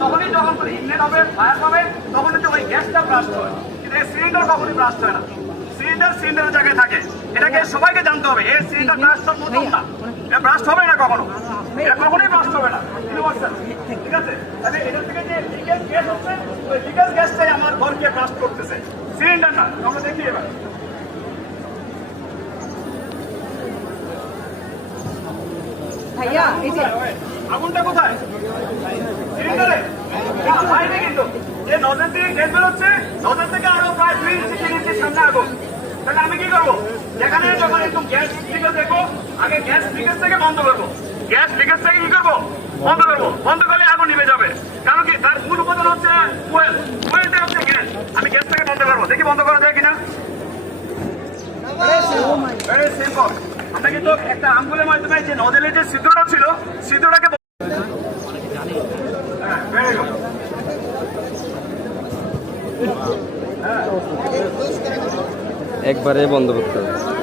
তখনই যখন ইগনেট হবে ফায়ার হবে ওই গ্যাসটা ব্লাস্ট হয় কিন্তু এই সিলিন্ডার কখনই ব্লাস্ট হয় না সিলিন্ডার সিলিন্ডারের জায়গায় থাকে এটাকে সবাইকে জানতে হবে এই সিলিন্ডার ব্লাস্ট প্রথম না এটা ব্লাস্ট হবে না কখনো এটা কখনোই ব্লাস্ট হবে না? ঠিক আছে তাহলে এটা থেকে যে লিকেজ গ্যাস হচ্ছে ওই লিকেজ ঘরকে ব্লাস্ট করতেছে। সিলিন্ডার না আমরা দেখি এবার। ভাইয়া এই যে আগুনটা কোথায়? সিলিন্ডারে বাইরে কিন্তু। যে নজর দিয়ে গ্যাস বেরোচ্ছে নজর থেকে আরও প্রায় দুই ইঞ্চি তিন ইঞ্চির সামনে আগুন। তাহলে আমি কি করব? যেখানে যখন একটু গ্যাস লিকেজ দেখব আগে গ্যাস লিকেজ থেকে বন্ধ করব। গ্যাস লিকেজ থেকে কি করব? বন্ধ করব। বন্ধ করলে আগুন নিভে যাবে। কারণ কি? তার মূল উপাদান হচ্ছে ফুয়েল ফুয়েলটা হচ্ছে গ্যাস আমি গ্যাস থেকে বন্ধ করব দেখি বন্ধ করা যায় কিনা. আমরা কিন্তু একটা আঙ্গুলের মাধ্যমে যে নজেলের যে ছিদ্রটা ছিল ছিদ্রটাকে হ্যাঁ, একবারে বন্ধ করতে হবে।